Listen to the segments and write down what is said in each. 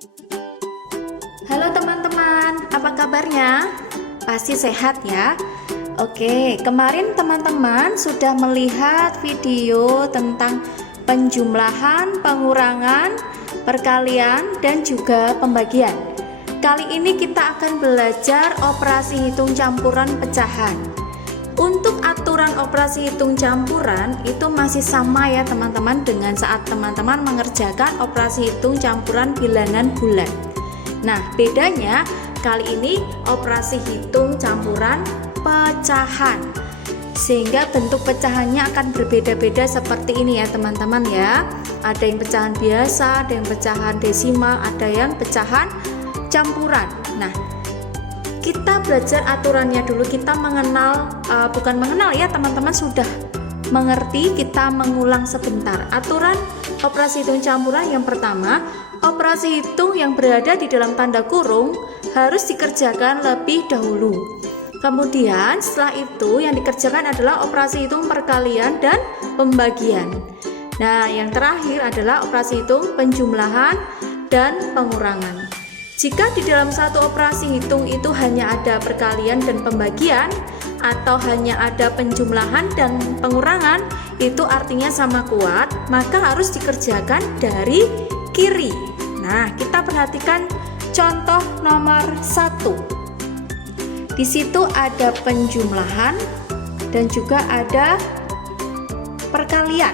Halo teman-teman, apa kabarnya? Pasti sehat ya? Oke, kemarin teman-teman sudah melihat video tentang penjumlahan, pengurangan, perkalian, dan juga pembagian. Kali ini kita akan belajar operasi hitung campuran pecahan. Untuk aturan operasi hitung campuran itu masih sama ya teman-teman dengan saat teman-teman mengerjakan operasi hitung campuran bilangan bulan. Nah, bedanya kali ini operasi hitung campuran pecahan. Sehingga bentuk pecahannya akan berbeda-beda seperti ini ya teman-teman ya. Ada yang pecahan biasa, ada yang pecahan desimal, ada yang pecahan campuran. Nah, kita belajar aturannya dulu. Kita mengenal, bukan mengenal ya teman-teman, sudah mengerti. Kita mengulang sebentar. Aturan operasi hitung campuran yang pertama, operasi hitung yang berada di dalam tanda kurung harus dikerjakan lebih dahulu. Kemudian setelah itu yang dikerjakan adalah operasi hitung perkalian dan pembagian. Nah, yang terakhir adalah operasi hitung penjumlahan dan pengurangan. Jika di dalam satu operasi hitung itu hanya ada perkalian dan pembagian, atau hanya ada penjumlahan dan pengurangan, itu artinya sama kuat, maka harus dikerjakan dari kiri. Nah, kita perhatikan contoh nomor 1. Di situ ada penjumlahan dan juga ada perkalian.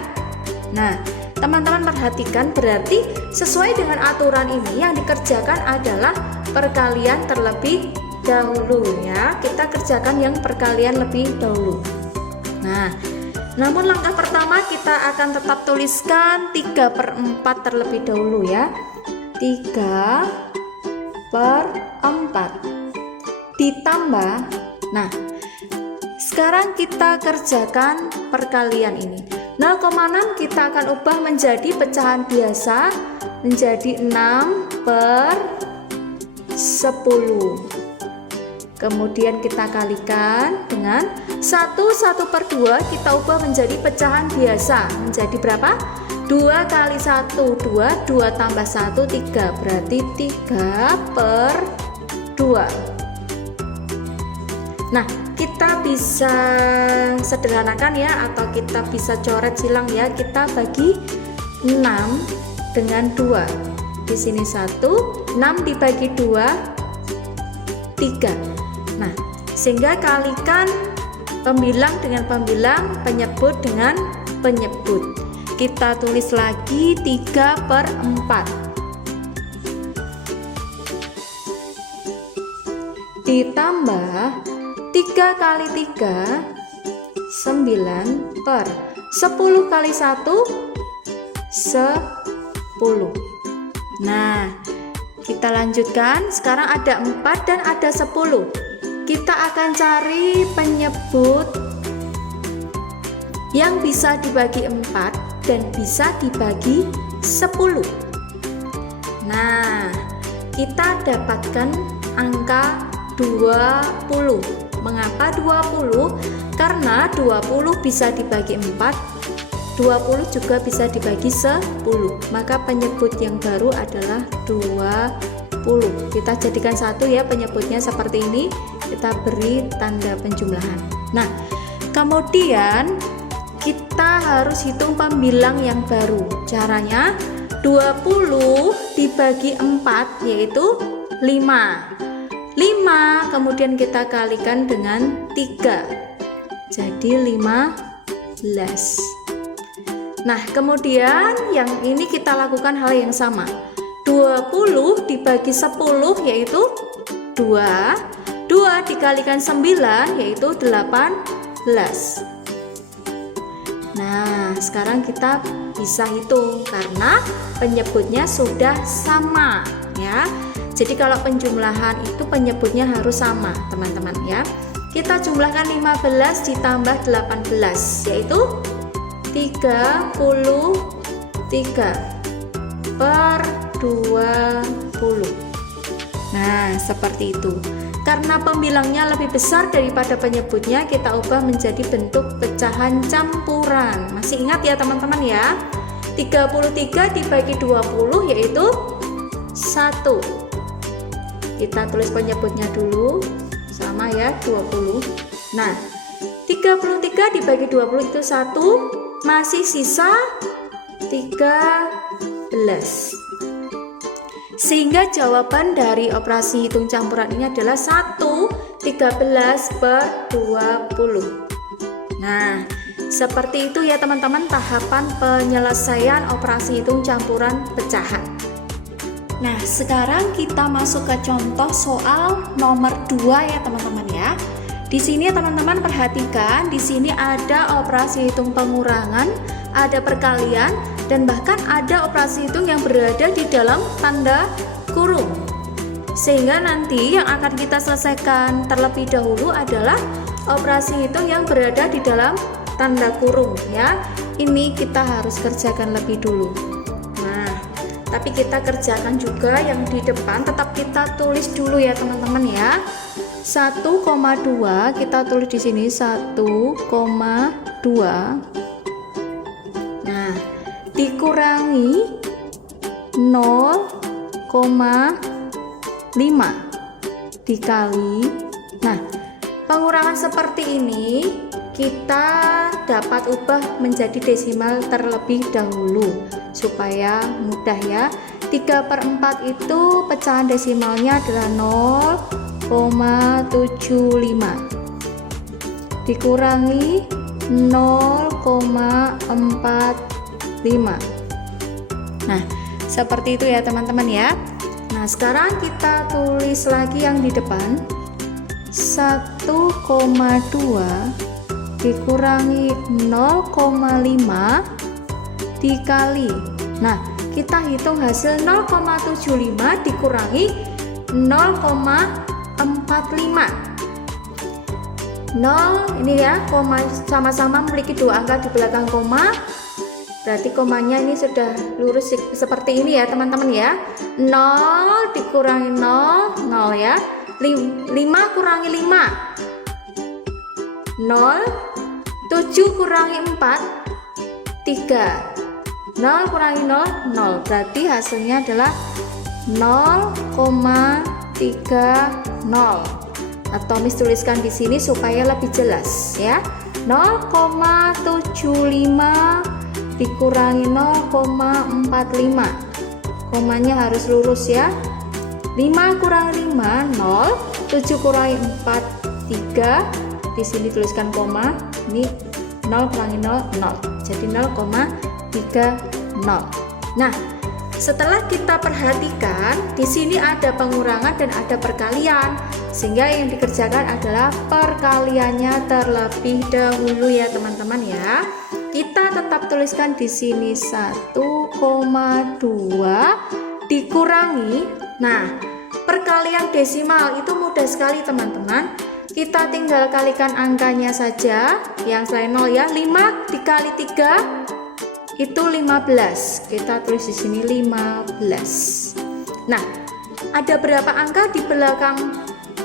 Nah, teman-teman perhatikan, berarti sesuai dengan aturan ini yang dikerjakan adalah perkalian terlebih dahulu ya. Kita kerjakan yang perkalian lebih dahulu. Nah, namun langkah pertama kita akan tetap tuliskan 3/4 terlebih dahulu ya. 3/4 ditambah, nah sekarang kita kerjakan perkalian ini. 0,6 kita akan ubah menjadi pecahan biasa, menjadi 6/10. Kemudian kita kalikan dengan 1/2 kita ubah menjadi pecahan biasa, menjadi berapa? 2 kali 1, 2 tambah 1, 3, berarti 3/2. Nah, kita bisa sederhanakan ya, atau kita bisa coret silang ya. Kita bagi 6 dengan 2. Di sini 1, 6 dibagi 2, 3. Nah, sehingga kalikan pembilang dengan pembilang, penyebut dengan penyebut. Kita tulis lagi 3/4 ditambah 3 kali 3 9 10 kali 1 10. Nah, kita lanjutkan. Sekarang ada 4 dan ada 10. Kita akan cari penyebut yang bisa dibagi 4 dan bisa dibagi 10. Nah, kita dapatkan angka 20. Mengapa 20? Karena 20 bisa dibagi 4, 20 juga bisa dibagi 10. Maka penyebut yang baru adalah 20. Kita jadikan satu ya penyebutnya seperti ini. Kita beri tanda penjumlahan. Nah, kemudian kita harus hitung pembilang yang baru. Caranya 20 dibagi 4 yaitu 5. 5 kemudian kita kalikan dengan 3, jadi 15. Nah, kemudian yang ini kita lakukan hal yang sama. 20 dibagi 10 yaitu 2, 2 dikalikan 9 yaitu 18. Nah, sekarang kita bisa hitung karena penyebutnya sudah sama ya. Jadi kalau penjumlahan itu penyebutnya harus sama teman-teman ya. Kita jumlahkan 15 ditambah 18 yaitu 33/20. Nah, seperti itu. Karena pembilangnya lebih besar daripada penyebutnya, kita ubah menjadi bentuk pecahan campuran. Masih ingat ya teman-teman ya? 33 dibagi 20 yaitu 1 1. Kita tulis penyebutnya dulu, sama ya, 20. Nah, 33 dibagi 20 itu 1, masih sisa 13. Sehingga jawaban dari operasi hitung campuran ini adalah 1/13/20. Nah, seperti itu ya teman-teman tahapan penyelesaian operasi hitung campuran pecahan. Nah, sekarang kita masuk ke contoh soal nomor 2 ya teman-teman ya. Di sini teman-teman perhatikan, di sini ada operasi hitung pengurangan, ada perkalian, dan bahkan ada operasi hitung yang berada di dalam tanda kurung. Sehingga nanti yang akan kita selesaikan terlebih dahulu adalah operasi hitung yang berada di dalam tanda kurung ya. Ini kita harus kerjakan lebih dulu. Nah, tapi kita kerjakan juga yang di depan, tetap kita tulis dulu ya teman-teman ya. 1,2 kita tulis di sini 1,2. Nah, dikurangi 0,5 dikali. Nah, pengurangan seperti ini kita dapat ubah menjadi desimal terlebih dahulu supaya mudah ya. 3/4 itu pecahan desimalnya adalah 0,75 dikurangi 0,45. Nah, seperti itu ya teman-teman ya. Nah, sekarang kita tulis lagi yang di depan. 1,2 dikurangi 0,5 dikali. Nah, kita hitung hasil 0,75 dikurangi 0,45. 0 ini ya, koma sama-sama memiliki dua angka di belakang koma. Berarti komanya ini sudah lurus seperti ini ya teman-teman ya. 0 dikurangi 0, 0 ya. 5 kurangi 5 0, 7 kurangi 4 3, 0 kurangi 0, 0. Berarti hasilnya adalah 0,30. Atau Miss tuliskan di sini supaya lebih jelas ya. 0,75 dikurangi 0,45. Komanya harus lurus ya. 5 kurangi 5 0, 7 kurangi 4 3. Di sini tuliskan koma. Ini 0 kurangi 0 0. Jadi 0,30. Nah, setelah kita perhatikan di sini ada pengurangan dan ada perkalian, sehingga yang dikerjakan adalah perkaliannya terlebih dahulu ya teman-teman ya. Kita tetap tuliskan di sini 1,2 dikurangi. Nah, perkalian desimal itu mudah sekali teman-teman. Kita tinggal kalikan angkanya saja yang selain 0 ya. 5 dikali 3 itu 15. Kita tulis di sini 15. Nah, ada berapa angka di belakang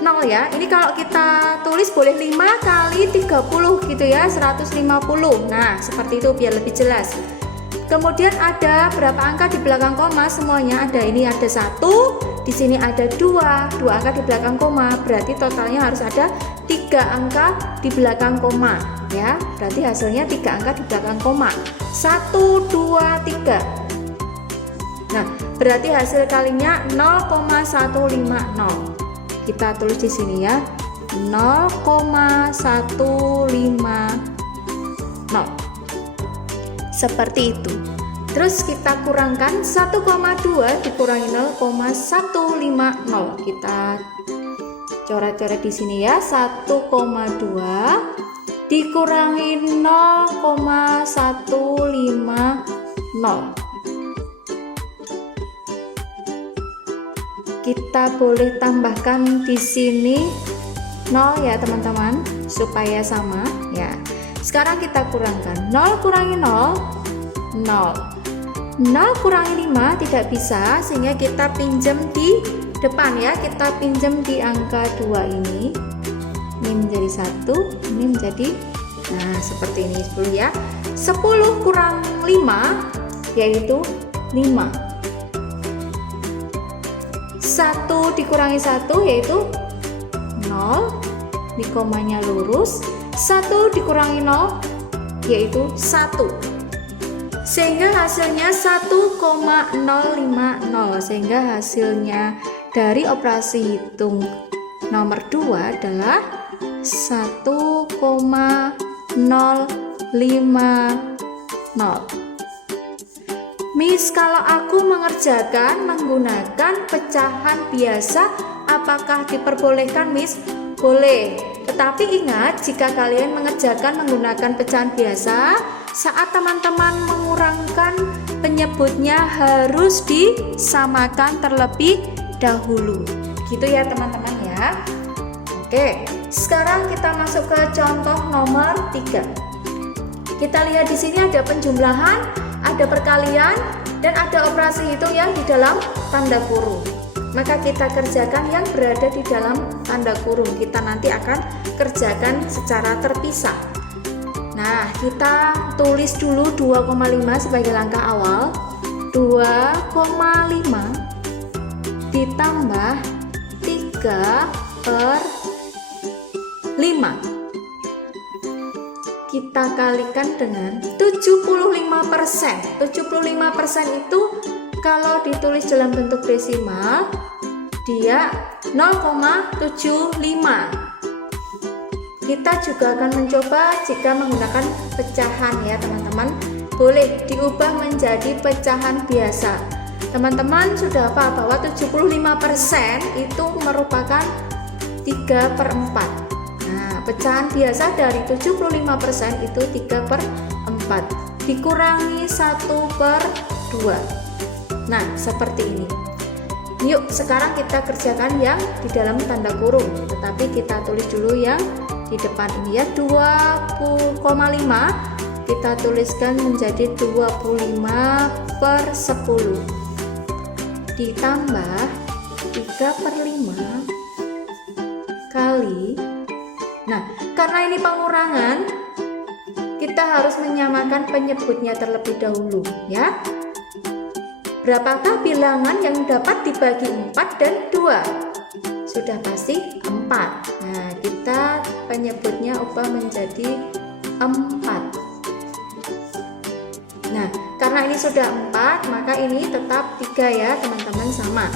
0 ya? Ini kalau kita tulis boleh 5 kali 30 gitu ya, 150. Nah, seperti itu biar lebih jelas. Kemudian ada berapa angka di belakang koma? Semuanya ada. Ini ada 1, di sini ada 2 angka di belakang koma. Berarti totalnya harus ada 3 angka di belakang koma ya. Berarti hasilnya 3 angka di belakang koma. 1, 2, 3. Nah, berarti hasil kalinya 0,150. Kita tulis di sini ya. 0,150. Seperti itu. Terus kita kurangkan 1,2 dikurangi 0,150. Kita coret-coret di sini ya. 1,2 dikurangi 0,150. Kita boleh tambahkan di sini 0 ya teman-teman supaya sama ya. Sekarang kita kurangkan 0 kurangi 0 0 0 kurangi 5 tidak bisa, sehingga kita pinjam di depan ya. Kita pinjam di angka 2 ini. Ini menjadi 1, ini menjadi, nah seperti ini 10 ya. 10 kurang 5 yaitu 5. 1 dikurangi 1 yaitu 0, di komanya lurus. 1 dikurangi 0 yaitu 1, sehingga hasilnya 1,050. Sehingga hasilnya dari operasi hitung nomor 2 adalah 1,050. Miss, kalau aku mengerjakan menggunakan pecahan biasa, apakah diperbolehkan, Miss? Boleh, tetapi ingat, jika kalian mengerjakan menggunakan pecahan biasa, saat teman-teman mengurangkan penyebutnya harus disamakan terlebih dahulu. Gitu ya teman-teman ya. Oke, sekarang kita masuk ke contoh nomor 3. Kita lihat di sini ada penjumlahan, ada perkalian, dan ada operasi hitung yang di dalam tanda kurung. Maka kita kerjakan yang berada di dalam tanda kurung. Kita nanti akan kerjakan secara terpisah. Nah, kita tulis dulu 2,5 sebagai langkah awal. 2,5 ditambah 3/5. Kita kalikan dengan 75%. 75% itu kalau ditulis dalam bentuk desimal, dia 0,75. Kita juga akan mencoba jika menggunakan pecahan ya teman-teman. Boleh diubah menjadi pecahan biasa. Teman-teman sudah hafal bahwa 75% itu merupakan 3/4. Nah, pecahan biasa dari 75% itu 3/4. Dikurangi 1/2. Nah, seperti ini. Yuk, sekarang kita kerjakan yang di dalam tanda kurung, tetapi kita tulis dulu yang di depan ini ya. 20,5 kita tuliskan menjadi 25/10 ditambah 3/5 kali. Nah, karena ini pengurangan, kita harus menyamakan penyebutnya terlebih dahulu ya. Berapakah bilangan yang dapat dibagi 4 dan 2? Sudah pasti 4. Nah, kita penyebutnya ubah menjadi 4. Nah, karena ini sudah 4, maka ini tetap 3 ya teman-teman, sama.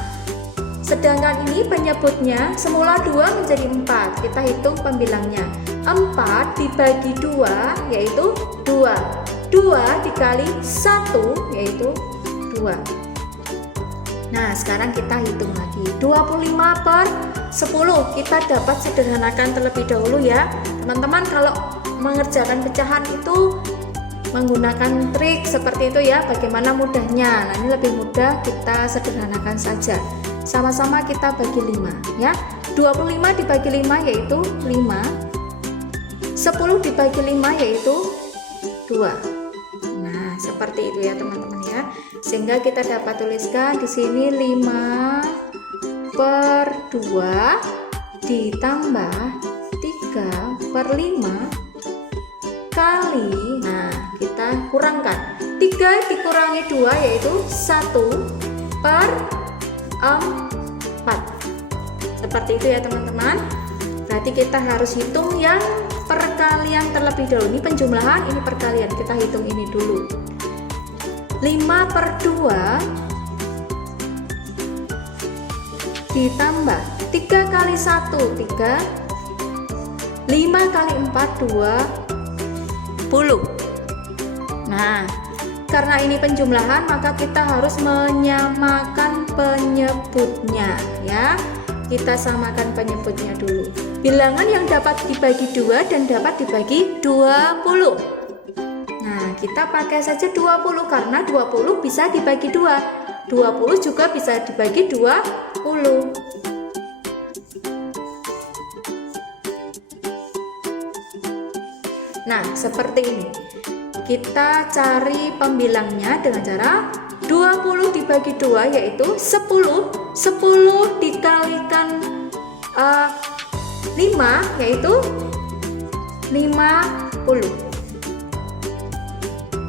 Sedangkan ini penyebutnya semula 2 menjadi 4. Kita hitung pembilangnya. 4 dibagi 2 yaitu 2. 2 dikali 1 yaitu 2. Nah, sekarang kita hitung lagi. 25/10 kita dapat sederhanakan terlebih dahulu ya. Teman-teman kalau mengerjakan pecahan itu menggunakan trik seperti itu ya. Bagaimana mudahnya? Nah, ini lebih mudah, kita sederhanakan saja. Sama-sama kita bagi 5 ya. 25 dibagi 5 yaitu 5. 10 dibagi 5 yaitu 2. Nah, seperti itu ya teman-teman ya. Sehingga kita dapat tuliskan di sini 5/2 ditambah 3/5 kali, nah kita kurangkan 3 dikurangi 2 yaitu 1/4. Seperti itu ya teman-teman. Berarti kita harus hitung yang perkalian terlebih dahulu. Ini penjumlahan, ini perkalian. Kita hitung ini dulu. 5/2 ditambah 3 kali 1 3, 5 kali 4 20. Nah, karena ini penjumlahan maka kita harus menyamakan penyebutnya ya. Kita samakan penyebutnya dulu. Bilangan yang dapat dibagi 2 dan dapat dibagi 20. Nah, kita pakai saja 20 karena 20 bisa dibagi 2. 20 juga bisa dibagi 20. Nah, seperti ini. Kita cari pembilangnya dengan cara 20 dibagi 2 yaitu 10. 10 dikalikan 5 yaitu 50.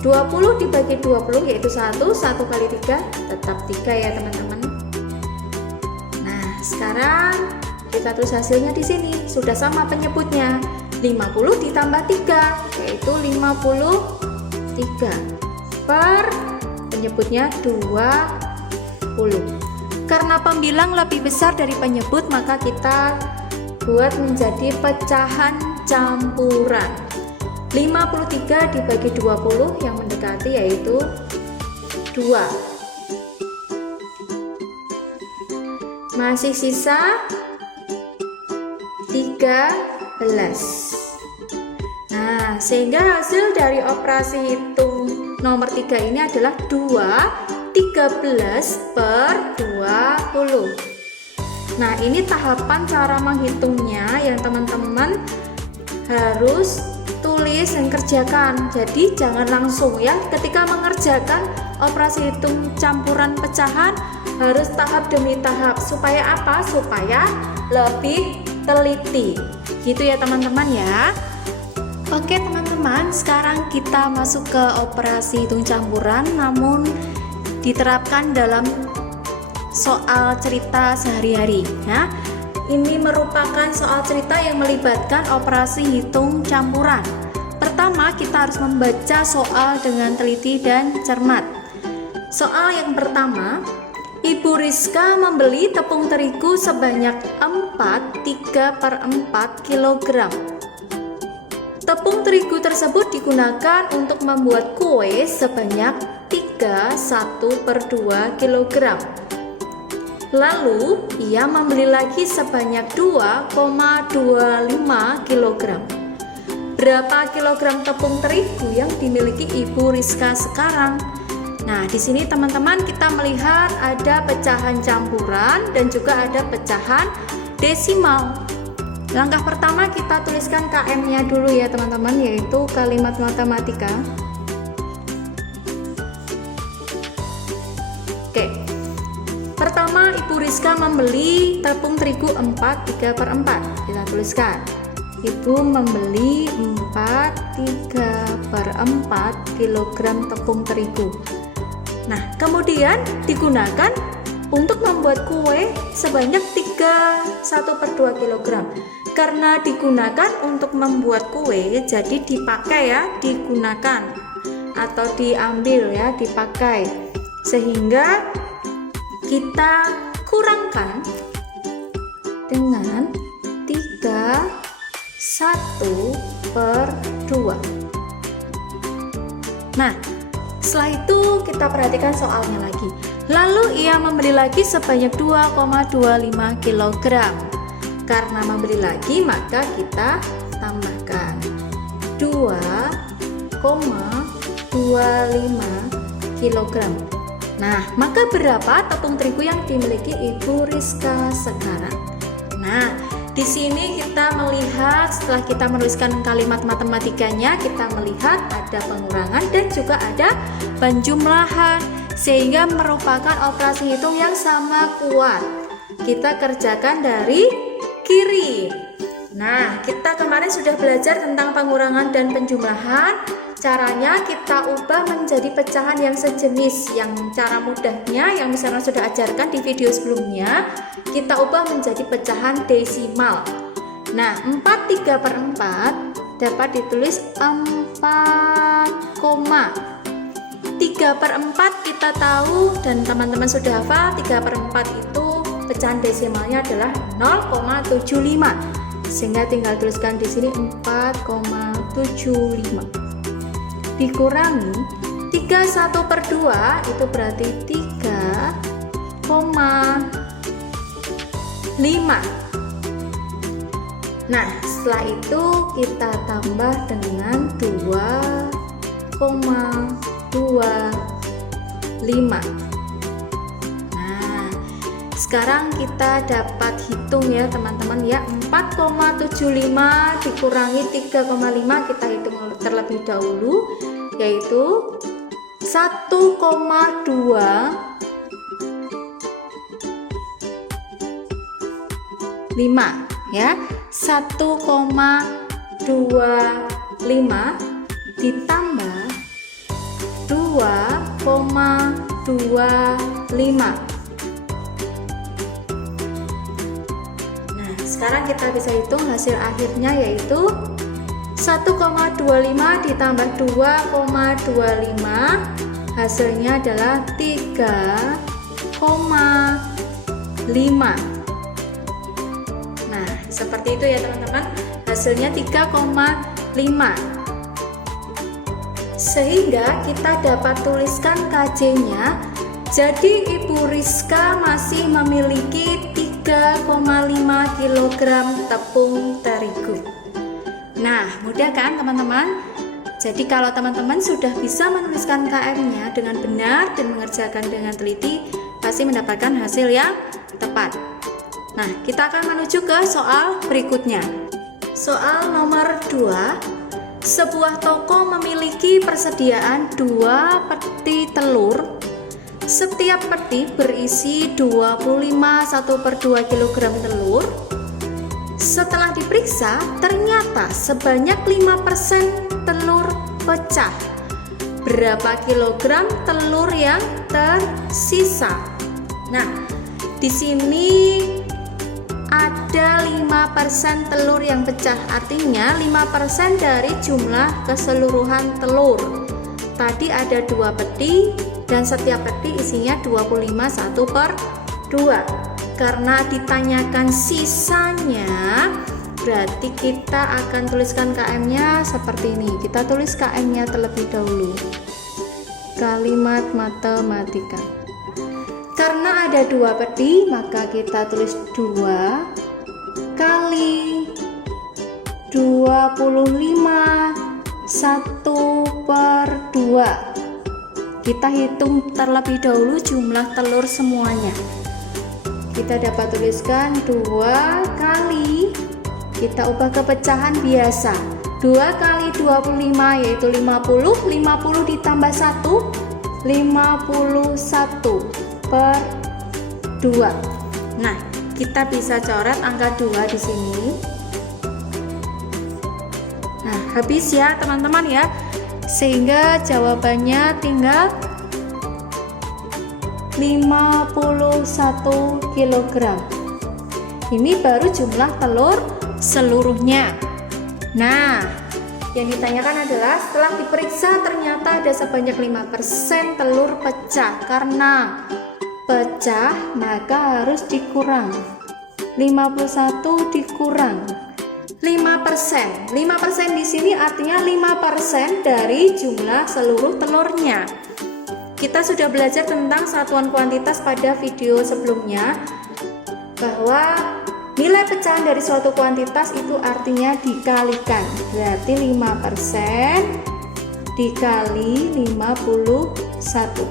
20 dibagi 20 yaitu 1. 1 kali 3 tetap 3 ya teman-teman. sekarang kita tulis hasilnya di sini. Sudah sama penyebutnya. 50 ditambah 3 yaitu 53 per penyebutnya 20. Karena pembilang lebih besar dari penyebut, maka kita buat menjadi pecahan campuran. 53 dibagi 20 yang mendekati yaitu 2. Masih sisa 13. Nah, sehingga hasil dari operasi hitung nomor 3 ini adalah 13 per 20. Nah, ini tahapan cara menghitungnya yang teman-teman harus tulis dan kerjakan. Jadi jangan langsung ya, ketika mengerjakan operasi hitung campuran pecahan harus tahap demi tahap. Supaya apa? Supaya lebih teliti. Gitu ya teman-teman ya. Oke teman-teman, sekarang kita masuk ke operasi hitung campuran, namun diterapkan dalam soal cerita sehari-hari ya. Ini merupakan soal cerita yang melibatkan operasi hitung campuran. Pertama, kita harus membaca soal dengan teliti dan cermat. Soal yang pertama, Ibu Rizka membeli tepung terigu sebanyak 3/4 kg. Tepung terigu tersebut digunakan untuk membuat kue sebanyak 1/2 kg. Lalu, ia membeli lagi sebanyak 2,25 kg. Berapa kilogram tepung terigu yang dimiliki Ibu Rizka sekarang? Nah, di sini teman-teman kita melihat ada pecahan campuran dan juga ada pecahan desimal. Langkah pertama kita tuliskan KM-nya dulu ya teman-teman, yaitu kalimat matematika. Oke. Pertama, Ibu Rizka membeli tepung terigu 3/4. Kita tuliskan. Ibu membeli 3/4 kg tepung terigu. Nah, kemudian digunakan untuk membuat kue sebanyak 1/2 kg. Karena digunakan untuk membuat kue, jadi dipakai ya, digunakan atau diambil ya, dipakai. Sehingga kita kurangkan dengan 1/2. Nah, setelah itu kita perhatikan soalnya lagi. Lalu ia membeli lagi sebanyak 2,25 kg. Karena membeli lagi, maka kita tambahkan 2,25 kg. Nah, maka berapa tepung terigu yang dimiliki Ibu Rizka sekarang? Nah, di sini kita melihat setelah kita menuliskan kalimat matematikanya, kita melihat ada pengurangan dan juga ada penjumlahan, sehingga merupakan operasi hitung yang sama kuat. Kita kerjakan dari kiri. Nah, kita kemarin sudah belajar tentang pengurangan dan penjumlahan. Caranya kita ubah menjadi pecahan yang sejenis. Yang cara mudahnya yang misalnya sudah ajarkan di video sebelumnya, kita ubah menjadi pecahan desimal. Nah, 3/4 dapat ditulis 4, 3/4 kita tahu dan teman-teman sudah hafal, 3/4 itu pecahan desimalnya adalah 0,75. Sehingga tinggal tuliskan di sini 4,75. Dikurangi 3/1/2 itu berarti 3,5. Nah, setelah itu kita tambah dengan 2,25. Nah, sekarang kita dapat hitung ya teman-teman ya. 4,75 dikurangi 3,5 kita hitung terlebih dahulu, yaitu 1,25 ya. 1,25 ditambah 2,25. sekarang kita bisa hitung hasil akhirnya, yaitu 1,25 ditambah 2,25, hasilnya adalah 3,5. Nah, seperti itu ya teman-teman, hasilnya 3,5. Sehingga kita dapat tuliskan KJ-nya. Jadi Ibu Rizka masih memiliki 3,5 kg tepung terigu. Nah, mudah kan teman-teman? Jadi kalau teman-teman sudah bisa menuliskan KM-nya dengan benar dan mengerjakan dengan teliti, pasti mendapatkan hasil yang tepat. Nah, kita akan menuju ke soal berikutnya. Soal nomor 2. Sebuah toko memiliki persediaan 2 peti telur. Setiap peti berisi 25 1/2 kg telur. Setelah diperiksa, ternyata sebanyak 5% telur pecah. Berapa kilogram telur yang tersisa? Nah, di sini ada 5% telur yang pecah, artinya 5% dari jumlah keseluruhan telur. Tadi ada 2 peti dan setiap peti isinya 25 1/2. Karena ditanyakan sisanya, berarti kita akan tuliskan KM-nya seperti ini. Kita tulis KM-nya terlebih dahulu. Kalimat matematika. Karena ada 2 peti, maka kita tulis 2 kali 25 1/2. Kita hitung terlebih dahulu jumlah telur semuanya. Kita dapat tuliskan 2 kali, kita ubah ke pecahan biasa, 2 kali 25 yaitu 50, 50 ditambah 1, 51/2. Nah, kita bisa coret angka 2 di sini. Nah, habis ya teman-teman ya, sehingga jawabannya tinggal 51 kg. Ini baru jumlah telur seluruhnya. Nah, yang ditanyakan adalah setelah diperiksa ternyata ada sebanyak 5% telur pecah. Karena pecah maka harus dikurang. 51 dikurang 5%. 5% di sini artinya 5% dari jumlah seluruh telurnya. Kita sudah belajar tentang satuan kuantitas pada video sebelumnya, bahwa nilai pecahan dari suatu kuantitas itu artinya dikalikan. Berarti 5% dikali 51.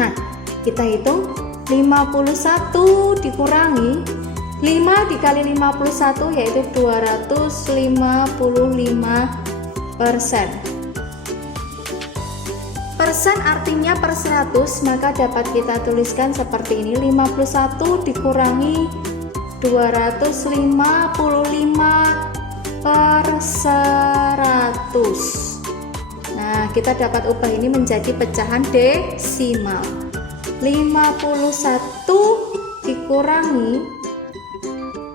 Nah, kita hitung 51 dikurangi 5 dikali 51 yaitu 255%. Persen artinya per 100, maka dapat kita tuliskan seperti ini, 51 dikurangi 255/100. Nah, kita dapat ubah ini menjadi pecahan desimal. 51 dikurangi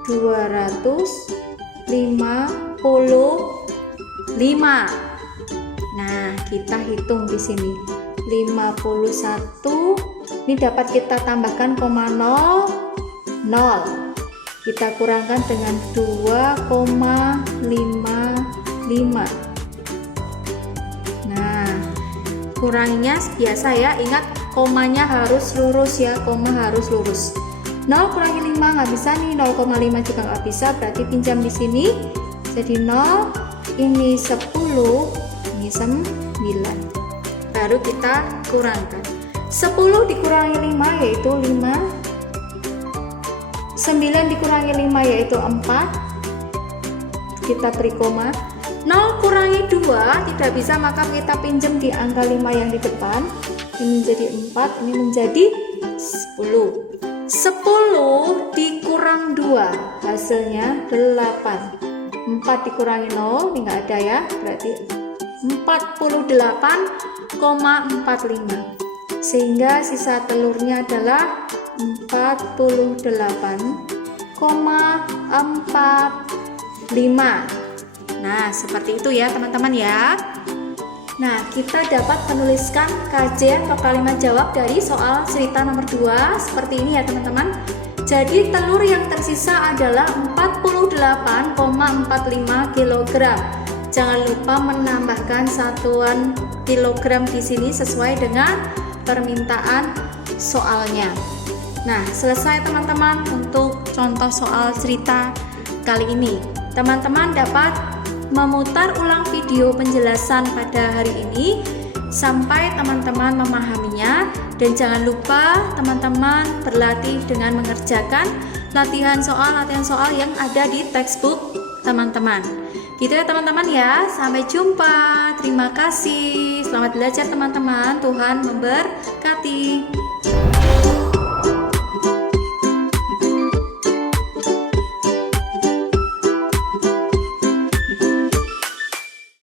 255. Nah, kita hitung di sini 51. Ini dapat kita tambahkan koma 0. Kita kurangkan dengan 2,55. Nah, kuranginya biasa ya. Ingat komanya harus lurus ya, koma harus lurus. 0 kurangi 5 nggak bisa nih, 0,5 juga nggak bisa, berarti pinjam di sini. Jadi 0, ini 10, ini 9. Baru kita kurangkan. 10 dikurangi 5 yaitu 5. 9 dikurangi 5 yaitu 4. Kita beri koma. 0 kurangi 2 tidak bisa, maka kita pinjam di angka 5 yang di depan. Ini menjadi 4, ini menjadi 10. 10 dikurang 2 hasilnya 8. 4 dikurangi 0, ini enggak ada ya, berarti 48,45. Sehingga sisa telurnya adalah 48 Nah, seperti itu ya teman-teman ya. Nah, kita dapat menuliskan KJ atau kalimat jawab dari soal cerita nomor 2 seperti ini ya teman-teman. Jadi telur yang tersisa adalah 48,45 kg. Jangan lupa menambahkan satuan kilogram di sini sesuai dengan permintaan soalnya. Nah, selesai teman-teman untuk contoh soal cerita kali ini. Teman-teman dapat memutar ulang video penjelasan pada hari ini sampai teman-teman memahaminya, dan jangan lupa teman-teman berlatih dengan mengerjakan latihan soal yang ada di textbook teman-teman. Gitu ya teman-teman ya. Sampai jumpa. Terima kasih. Selamat belajar teman-teman. Tuhan memberkati.